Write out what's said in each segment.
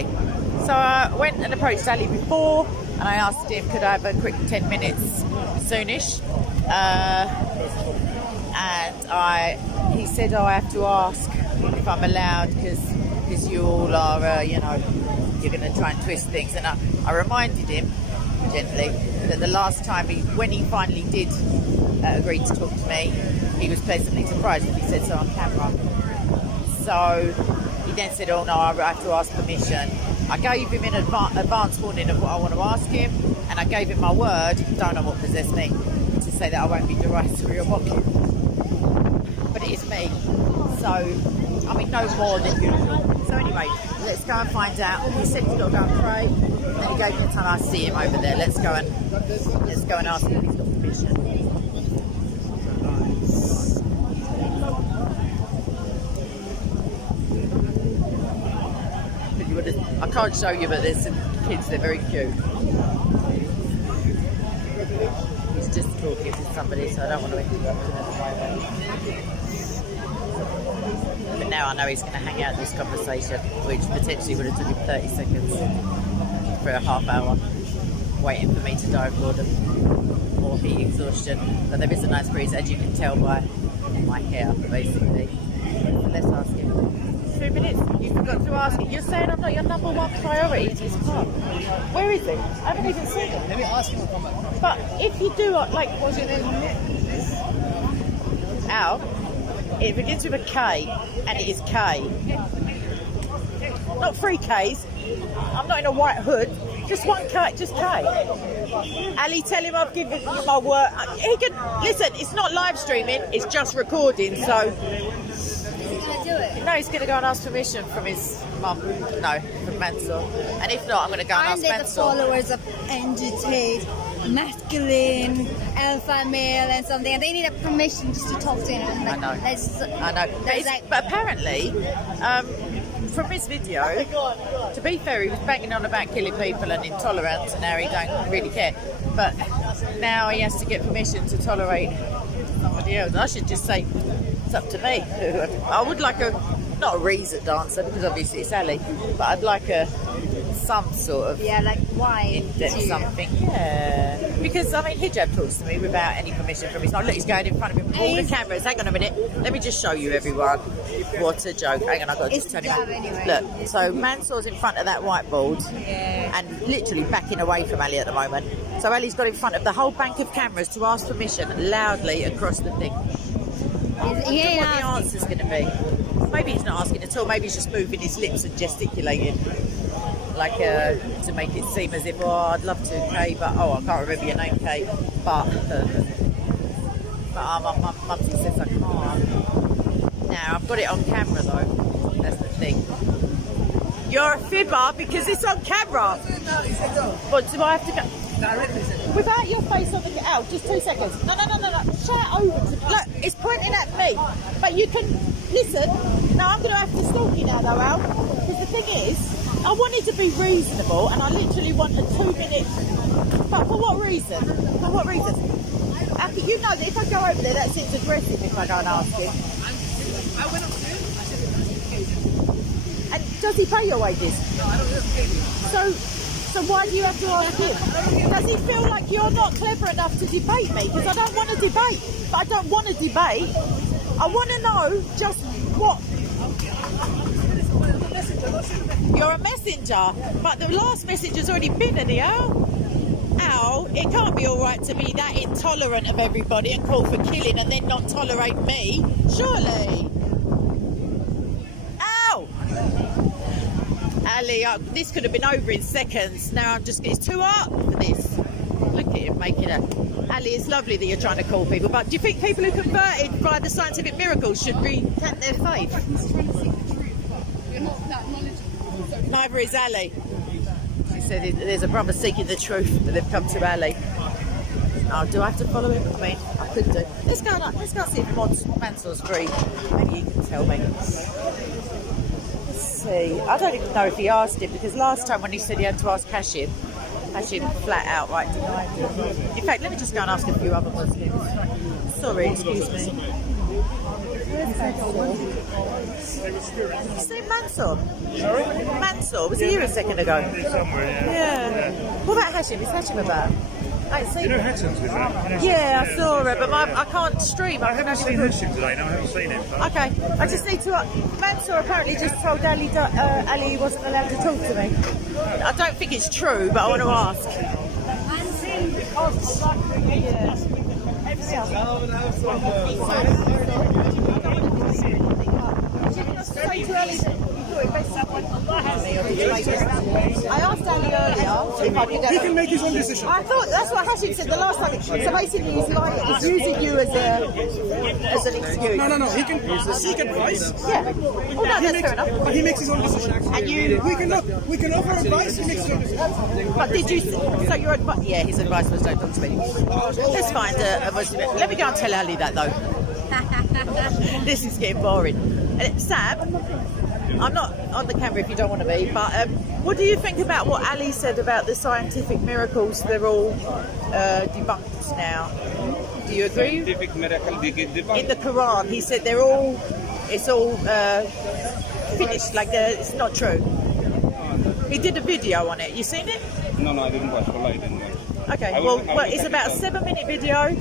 Anyway, so I went and approached Ali before, and I asked him, could I have a quick 10 minutes soonish? And he said, oh, I have to ask if I'm allowed, because you all are, you know, you're going to try and twist things. And I reminded him gently that the last time when he finally did agree to talk to me, he was pleasantly surprised when he said so on camera. So he then said, oh no, I have to ask permission. I gave him an advance warning of what I want to ask him, and I gave him my word, don't know what possessed me, to say that I won't be derisive or mocking. But it is me. So, I mean, no more than usual. So anyway, let's go and find out. He said he's got to go and pray, and he gave me a time. I see him over there. Let's go and ask him if he's got permission. I can't show you, but there's some kids, they're very cute. He's just talking to somebody, so I don't want to interrupt him at the moment. But now I know he's going to hang out this conversation, which potentially would have took him 30 seconds for a half hour, waiting for me to die of boredom or heat exhaustion. But there is a nice breeze, as you can tell by my hair, basically. Let's ask him. 2 minutes, you forgot to ask it. You're saying I'm not your number one priority to this club. Where is it? I haven't even seen it. Let me ask him to come back. But if you do, like, what's your name? Al. It begins with a K, and it is K. Not 3 Ks. I'm not in a white hood. Just 1 K, just K. Ali, tell him I've given him my word. He can listen. It's not live streaming. It's just recording. So. No, he's going to go and ask permission from his mum. No, from Mansour. And if not, I'm going to go and ask Mansour. Aren't they the followers of NGT, masculine, alpha male and something? And they need a permission just to talk to him. Like, I know. But apparently, from his video, to be fair, he was banging on about killing people and intolerance, and now he don't really care. But now he has to get permission to tolerate somebody else. I should just say, it's up to me. I would like not a reason dancer, because obviously it's Ali, but I'd like some sort of like why in-depth something. Yeah, because I mean hijab talks to me without any permission from his mum. Look, he's going in front of him with all the cameras. Hang on a minute, let me just show you everyone. What a joke. Hang on, I've got to just turn him anyway. Look, so Mansour's in front of that whiteboard and literally backing away from Ali at the moment. So Ali's got in front of the whole bank of cameras to ask permission loudly across the thing. I wonder what the answer's going to be. Maybe he's not asking at all. Maybe he's just moving his lips and gesticulating, like to make it seem as if, oh, I'd love to, Kay, but oh, I can't remember your name, Kay, but my mumsy says I can't. Now I've got it on camera though. That's the thing. You're a fibber because it's on camera. But do I have to go? Without your face on the just 2 seconds. No. Shout over to look, it's pointing at me. But you can listen. Now I'm gonna have to stalk you now though, Al. Because the thing is, I wanted to be reasonable and I literally want a 2 minute. But for what reason? For what reason? You know that if I go over there that seems aggressive if I go and ask him. I went up to him, I said, and does he pay your wages? No, I don't pay me. So why do you have to ask him? Does he feel like you're not clever enough to debate me? Because I don't want to debate. But I don't want to debate. I want to know just what. You're a messenger. But the last messenger's already been in the Al, it can't be all right to be that intolerant of everybody and call for killing and then not tolerate me. Surely. Al! Ali, this could have been over in seconds. Now it's too hot for this. Look at him making it. Ali, it's lovely that you're trying to call people, but do you think people who converted by the scientific miracles should recant their faith? He's trying to seek the truth, but you're not that knowledgeable. Neither is Ali. She said there's a brother seeking the truth, but they've come to Ali. Oh, do I have to follow him? I mean, I could do. Let's go see if Mansour's free. Maybe you can tell me. See, I don't even know if he asked him, because last time when he said he had to ask Hashim flat out denied him. In fact, let me just go and ask a few other Muslims. Sorry, excuse me. See Mansour? Sorry? Mansour, was he here a second ago? Somewhere, Yeah. What about Hashim? Is Hashim about? I ain't seen You know him. Hashim's with that? Yeah, I saw it, but I can't stream. I haven't seen Hashim today, no, I haven't seen him. Okay, I just need to. Mansour apparently just told Ali Ali wasn't allowed to talk to me. I don't think it's true, but I want to ask. I asked Ali earlier if I could. He can make his own decision. I thought that's what Hashim said the last time. So basically, he's lying. He's using you as an excuse. No. He can seek advice. Yeah. Oh, no, that's fair enough. But he makes his own decision. And you. We can offer advice. He makes his own decision. But did you? So your advice? Yeah, his advice was don't talk to me. Let's find a Muslim. Let me go and tell Ali that though. This is getting boring. Sam, I'm not on the camera if you don't want to be, but what do you think about what Ali said about the scientific miracles? They're all debunked now. Do you agree? Scientific miracle they get debunked. In the Quran, he said it's all finished, like it's not true. He did a video on it. You seen it? No, I didn't watch. I didn't watch. Okay, I well, will it's about a 7-minute video.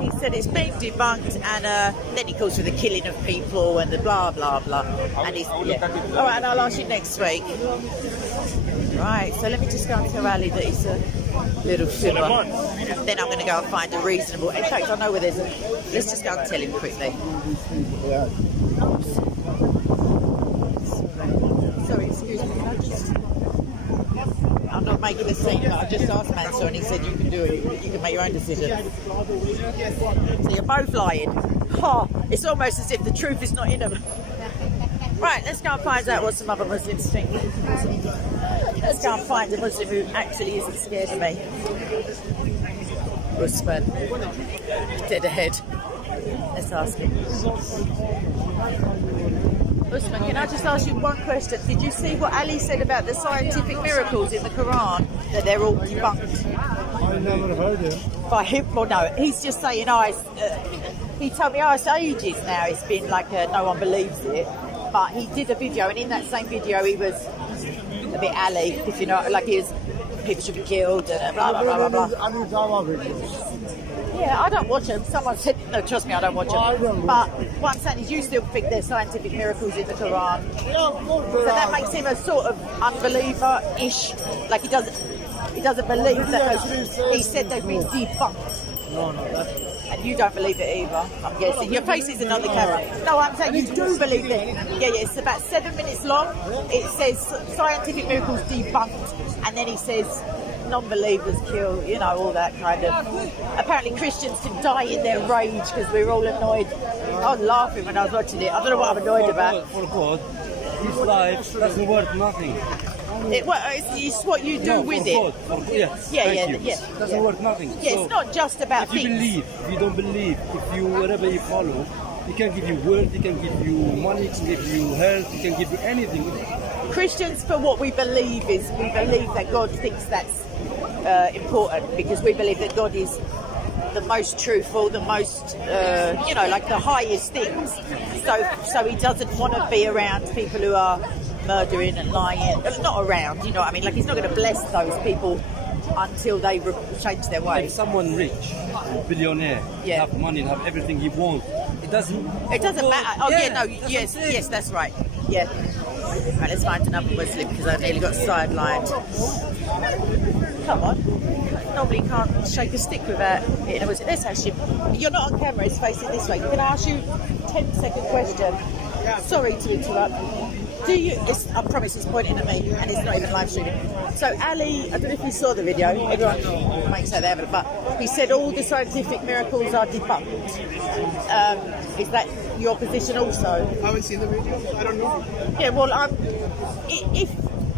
He said it's been debunked, and then he calls for the killing of people and the blah blah blah. And he's I will look at it. all right, and I'll ask you next week. Right, so let me just go and tell Ali that he's a little fibber. Then I'm going to go and find a reasonable. In fact, I know where there's a. Let's just go and tell him quickly. Sorry, excuse me. Can I just? I'm not making a scene, but I just asked Mansour and he said you can do it. You can make your own decision. So you're both lying. Oh, it's almost as if the truth is not in them. Right, let's go and find out what some other Muslims think. Let's go and find a Muslim who actually isn't scared of me. Usman. Dead ahead. Let's ask him. Usman, can I just ask you one question? Did you see what Ali said about the scientific miracles in the Quran? That they're all debunked? I never heard it. By him? Well, no, he's just saying, he told me, it's ages now, it's been like no one believes it. But he did a video, and in that same video he was a bit Ali, if you know, like he was, people should be killed and blah, blah, blah, blah, blah. Dawah videos. Yeah, I don't watch them. Someone said, no, trust me, I don't watch them. But what I'm saying is you still think there's scientific miracles in the Quran. So that makes him a sort of unbeliever-ish. Like he doesn't believe that he said they've been debunked. No, And you don't believe it either, I'm guessing. Your face isn't on the camera. No, I'm saying you do believe it. Yeah, it's about 7 minutes long. It says scientific miracles debunked. And then he says non-believers killed, you know, all that kind of. Apparently Christians can die in their rage because we're all annoyed. I was laughing when I was watching it. I don't know what I'm annoyed about. For God, his life doesn't worth nothing. It's what you do with it. Yes. Yeah. Doesn't worth nothing. Yeah, it's not just about If you things. believe, if you don't believe, if you whatever you follow, he can give you wealth, he can give you money, he can give you health, he can give you anything. Christians, for what we believe is, we believe that God thinks that's important because we believe that God is the most truthful, the most, like the highest things. So he doesn't want to be around people who are murdering and lying. Not around, you know what I mean? Like he's not going to bless those people until they change their If ways. someone rich, billionaire, have money, have everything he wants, it doesn't matter. Oh yes, that's right. Yeah. Right, let's find another Muslim because I nearly got sidelined. Come on. Normally you can't shake a stick without hitting a Muslim. Let's ask you. You're not on camera, it's facing this way. Can I ask you a 10-second question? Sorry to interrupt. I promise it's pointing at me and it's not even live streaming. So Ali, I don't know if you saw the video, everyone might say they haven't, but he said all the scientific miracles are debunked. Is that your position also? I haven't seen the video. I don't know. Yeah, well,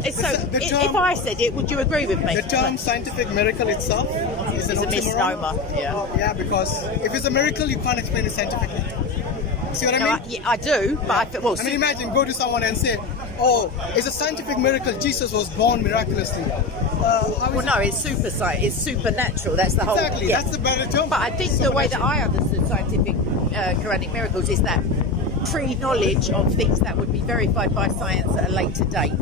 if I said it, would you agree with me? The term scientific miracle itself is It's a misnomer. Yeah. Yeah, because if it's a miracle, you can't explain it scientifically. See what I mean? I do, but I mean, imagine go to someone and say, "Oh, it's a scientific miracle. Jesus was born miraculously." Well, no, it's it's supernatural. That's the whole. Exactly, that's the better term. But I think the way that I understood scientific Quranic miracles is that pre-knowledge of things that would be verified by science at a later date.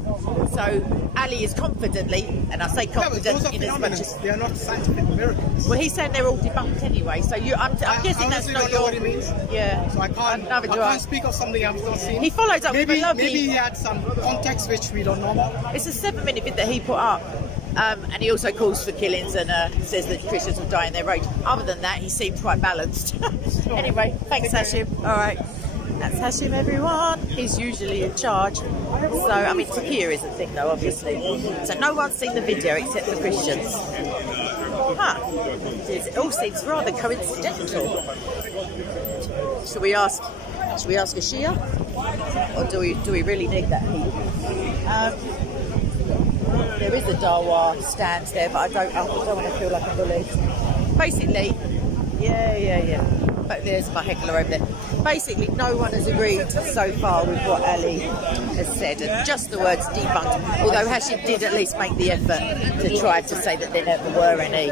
So Ali is confidently, and I say Yeah, but those confident are in as much phenomena. as, They are not scientific miracles. well, he's saying they're all debunked anyway. So I'm guessing that's honestly not don't know your. what he means. Yeah. So I can't speak of something I've not seen. He follows up with a lovely. Maybe he had some context which we don't know about. It's a 7-minute vid that he put up. And he also calls for killings and says that Christians will die in their rage. Other than that, he seemed quite balanced. Anyway, thanks Hashim. All right, that's Hashim, everyone. He's usually in charge. So, I mean, Takia is a thing though, obviously. So no one's seen the video except for Christians. Huh. It all seems rather coincidental. Should we ask a Shia? Or do we really need that heat? There is a Dawah stand there, but I don't want to feel like a bully. Basically, yeah. But there's my heckler over there. Basically, no one has agreed so far with what Ali has said, and just the words debunked. Although Hashim did at least make the effort to try to say that there never were any.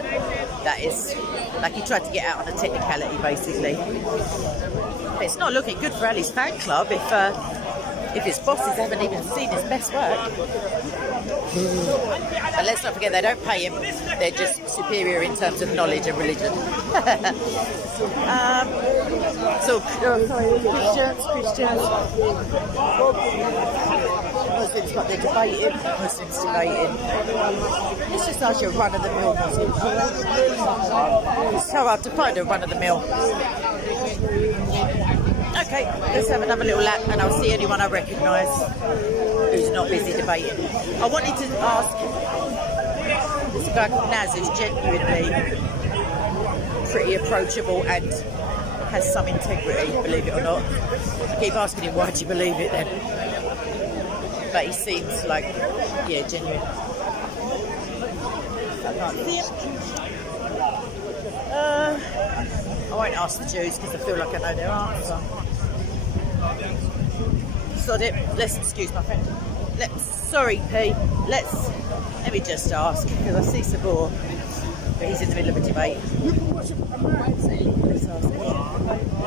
That is, like he tried to get out on a technicality, basically. But it's not looking good for Ali's fan club if his bosses haven't even seen his best work. But let's not forget, they don't pay him. They're just superior in terms of knowledge and religion. Christians. Muslims got their debating. Muslims debating. Let's just ask you a run-of-the-mill Muslim. It's so hard to find a run-of-the-mill. Okay, let's have another little lap and I'll see anyone I recognise who's not busy debating. I wanted to ask this guy called Naz, who's genuinely pretty approachable and has some integrity, believe it or not. I keep asking him, why do you believe it then? But he seems like, yeah, genuine. I can't see him. I won't ask the Jews because I feel like I know their answer. Sod it. Let's excuse my friend. Sorry, P. Let me just ask because I see Sabor, but he's in the middle of a debate. Let's ask him.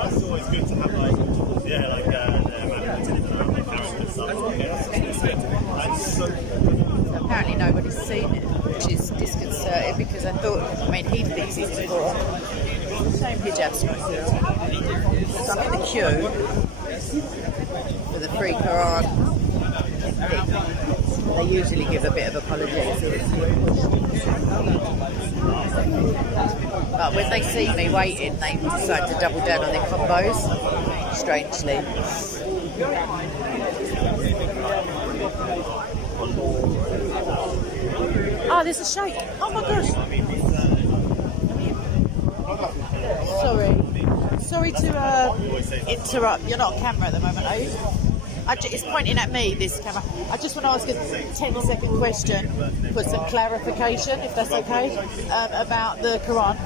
It's always good to have Apparently nobody's seen it, which is disconcerting because I mean, he thinks he's poor. Same hijab sponsors. So I'm in the queue for the free Quran. They usually give a bit of apologies. But when they see me waiting, they decide to double down on their combos, strangely. Oh, there's a shake. Oh my gosh. Sorry to interrupt. You're not on camera at the moment, are you? It's pointing at me, this camera. I just want to ask a 10-second question for some clarification, if that's okay, about the Quran.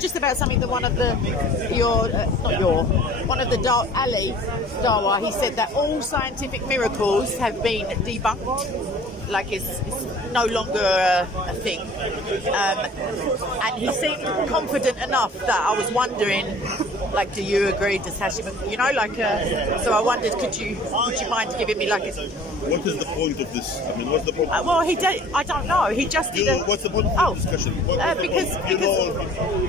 Just about something that one of the Ali Dawah, he said that all scientific miracles have been debunked, like it's no longer a thing. And he seemed confident enough that I was wondering, like, do you agree? Does Hashim, so I wondered, would you mind giving me like a... What is the point of this? I mean, what's the point? Well, he did. I don't know. He just did. What's the point of the discussion? Because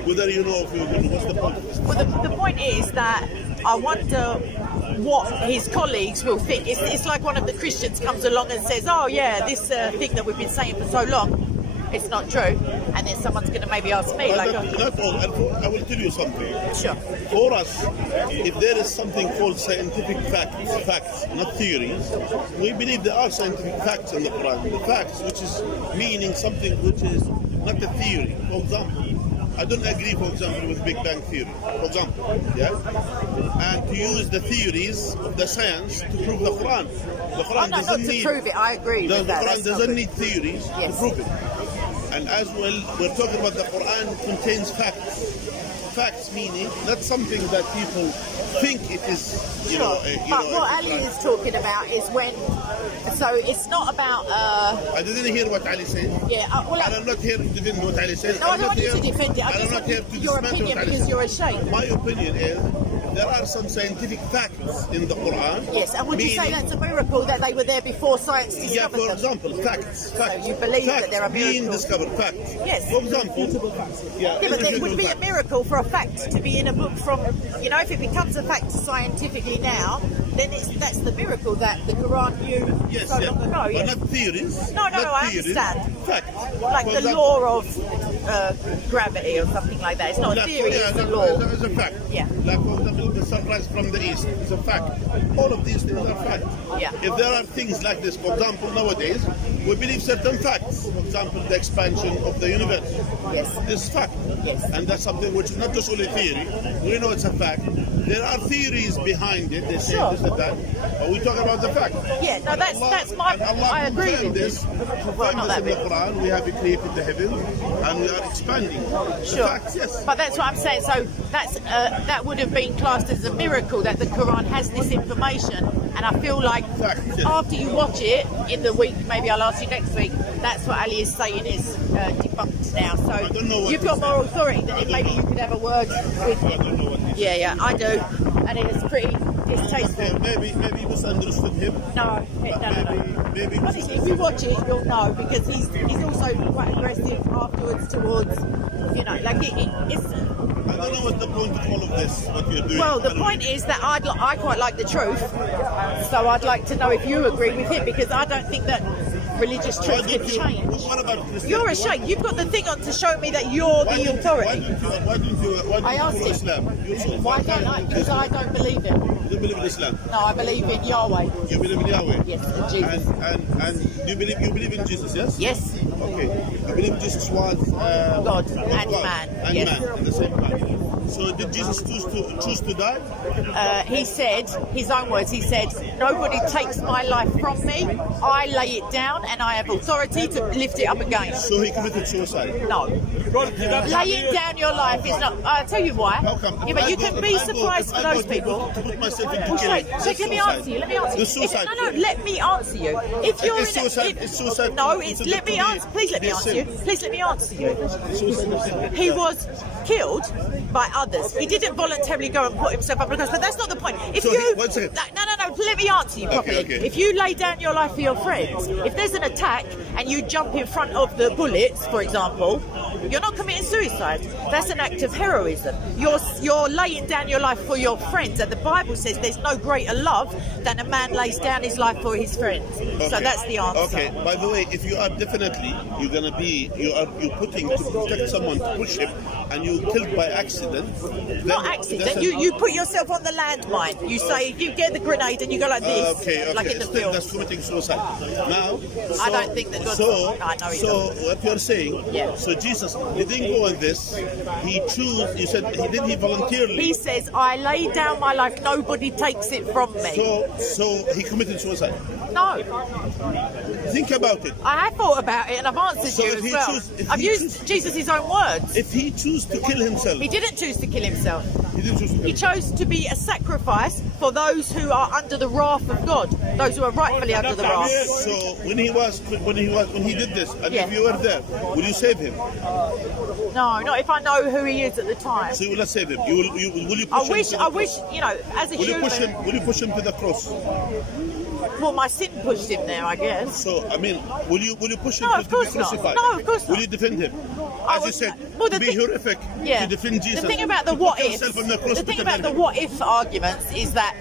Whether you know, what's the point of this? Well, the point is that I wonder what his colleagues will think. It's like one of the Christians comes along and says, "Oh yeah, this thing that we've been saying for so long, it's not true," and then someone's going to maybe ask me, not all. I will tell you something. Sure. For us, if there is something called scientific facts, not theories, we believe there are scientific facts in the Quran. The facts, which is meaning something which is not a theory. For example, I don't agree, for example, with Big Bang Theory, for example, yeah? And to use the theories of the science to prove the Quran. The Quran doesn't need... to prove it, I agree with that. The Quran doesn't need theories to prove it. And as well, we're talking about the Quran contains facts. Facts meaning not something that people think it is, But what Ali is talking about is when... So it's not about... I didn't hear what Ali said. Yeah, and I'm not here to defend what Ali said. No, I don't want you to defend it. I just want here to your opinion because you're a sheikh. My opinion is, if there are some scientific facts in the Quran. Yes, and would you say meaning- that's a miracle that they were there before science discovered Yeah, for them? example, facts. you believe that facts there are being miracles? discovered, facts. Yes. For example, Yeah, but it would be a miracle for a fact to be in a book from, you know, if it becomes a fact scientifically now, then that's the miracle that the Quran knew Yes, so yeah. long ago. But Yes. not theories. No, not I theories, understand. Facts. Like For the example, law of gravity or something like that. It's not a theory, it's a law. It's a fact. Yeah. Like, for example, the sunrise from the east is a fact. All of these things are facts. Yeah. If there are things like this, for example, nowadays, we believe certain facts. For example, the expansion of the universe. Yes. This is fact. Yes. And that's something which is not just only theory. We know it's a fact. There are theories behind it. They say Sure. this and that. But we talk about the fact. Yeah, no, that's my. And Allah I agree confirmed with this. Well, not that in the bit. Quran, we have created the heavens and we are expanding. The Sure. facts, yes. But that's what I'm saying. So that would have been classed as a miracle that the Quran has this information. And I feel like Fact, yes. after you watch it in the week, maybe I'll ask you next week. That's what Ali is saying is debunked now. So don't know what you've he got said. more authority than it. Maybe you could have a word with I him. don't know what he said. Yeah, I do. And it is pretty distasteful. Okay, maybe you misunderstood him. No. Maybe Honestly, if you watch it, you'll know because he's also quite aggressive afterwards towards, you know, like it's. I don't know what the point of all of this, what you're doing. Well, the I don't point know. is that I quite like the truth, so I'd like to know if you agree with him because I don't think that religious Why truth don't can you- change. What about Christianity? You're a sheikh. You've got the thing on to show me that you're Why the don't you- authority. Why don't I you asked follow him. Islam? You also- Why don't I? Because I don't believe him. You believe in Islam. No, I believe in Yahweh. You believe in Yahweh. Yes, in Jesus. And you believe in Jesus, yes? Yes, Okay. You believe Jesus was God was and God man, and yes. man at the same time. So did Jesus choose to die? he said, his own words, he said, nobody takes my life from me. I lay it down and I have authority to lift it up again. So he committed suicide. No. Laying down your life is not. I'll tell you why. How come? Yeah, but you can be surprised for those To people. put myself into Well, killing. so let me answer you. Let me answer you. The suicide. No, let me answer you. If you're It's in a, suicide- if- it's suicide No, to it's the- let me to the- answer. Please let me the answer you. sin. Please let me answer you. He was killed by others. He didn't voluntarily go and put himself up on the cross. But that's not the point. If So you one second. no. Let me answer you properly. Okay. If you lay down your life for your friends, if there's an attack and you jump in front of the bullets, for example, you're not committing suicide. That's an act of heroism. You're laying down your life for your friends, and the Bible says there's no greater love than a man lays down his life for his friends. So Okay. that's the answer. Okay. By the way, if you are definitely you're putting to protect someone to push him, and you killed by accident. Not then accident. that's a- You put yourself on the landmine. You say you get the grenade and you go like this, Okay. like in the Still, film. that's committing suicide. Now, I don't think that God- So, I know he so doesn't. what you're saying? Yeah. So Jesus, he didn't go on this. He chose. You said he voluntarily. He says, "I lay down my life. Nobody takes it from me." So he committed suicide. No, Think about it. I have thought about it and I've answered So you if as he well. if I've he used Jesus' own words. If he chose to kill himself, He didn't choose to kill himself. he didn't choose to kill He himself. chose to be a sacrifice for those who are under the wrath of God, those who are rightfully under the wrath. So when he did this, and Yeah. if you were there, will you save him? No, not if I know who he is at the time. So you will not save him. Will you I push him? wish, to the I cross? wish, you know, as a Will you human. push him? Will you push him to the cross? Well, my sin pushed him there, I guess. So I mean, will you push him No, to, of to be course not. crucified? No, of course Will not. you defend him? I As you would- said, well, to the be thing- horrific, Yeah. to defend Jesus. The thing about the to put what ifs, yourself on the cross the thing better about the than what if arguments is that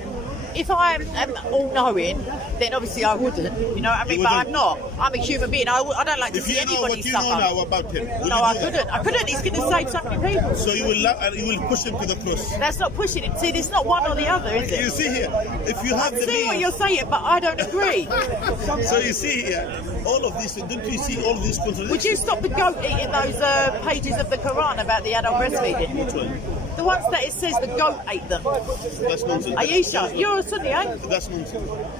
if I'm all knowing, then obviously I wouldn't. You know what I mean? You But wouldn't. I'm not. I'm a human being. I don't like to If see you know anybody what you suffer. know now about him, will No, you I do that? couldn't. I couldn't. He's going to save so many people. So you will push him to the cross. That's not pushing it. See, it's not one or the other, is You it? see here, if you have I the see what means, you're saying, but I don't agree. so you see here, all of these. Don't you see all these contradictions? Would you stop the goat eating those pages of the Quran about the adult breastfeeding? Which one? The ones that it says the goat ate them. That's nonsense. Aisha, you're a Sunni, eh? That's nonsense.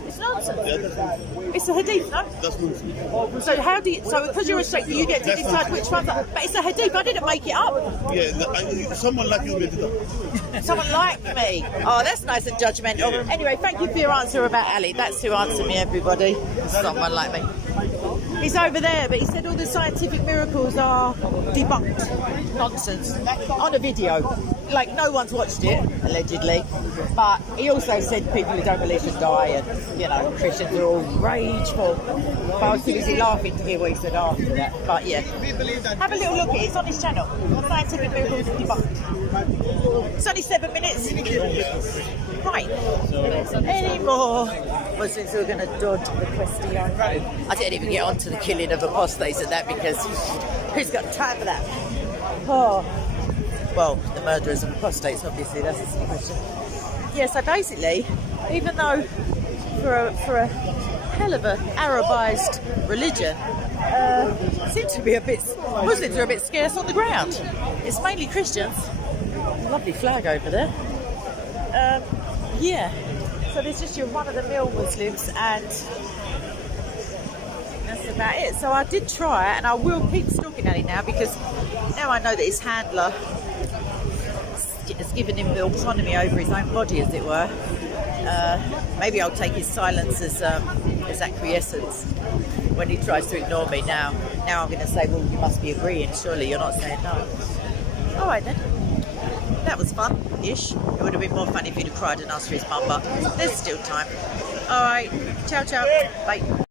It's nonsense. Yeah, that's nonsense. It's a hadith, no? That's nonsense. So how do you? So because you're a sheikh, you get to That's decide not- which ones. But it's a hadith. I didn't make it up. Yeah, someone like you made it up. Someone like me. Oh, that's nice and judgmental. Anyway, thank you for your answer about Ali. That's who answered me, everybody. Someone like me. He's over there, but he said all the scientific miracles are debunked. Nonsense. On a video. like no one's watched it allegedly, but he also said people who don't believe should die, and you know Christians are all rageful. But I was too busy laughing to hear what he said after that. But yeah, have a little look at it. It's on his channel. Scientific Miracles Debunked. It's only 7 minutes. Right. Any more Muslims who are going to dodge the question? I didn't even get onto the killing of apostates and that because who's got time for that? Oh. Well, the murderers of apostates, obviously, that's a silly question. Yeah, so basically, even though for a hell of a Arabized religion, seems to be Muslims are a bit scarce on the ground. It's mainly Christians. Lovely flag over there. Yeah, so there's just your run-of-the-mill Muslims, and that's about it. So I did try, and I will keep stalking at it now because now I know that his handler has given him the autonomy over his own body, as it were. Maybe I'll take his silence as acquiescence when he tries to ignore me. Now I'm going to say, well, you must be agreeing. Surely you're not saying no. All right then. That was fun-ish. It would have been more fun if he'd have cried and asked for his mum, but there's still time. All right. Ciao, ciao. Bye.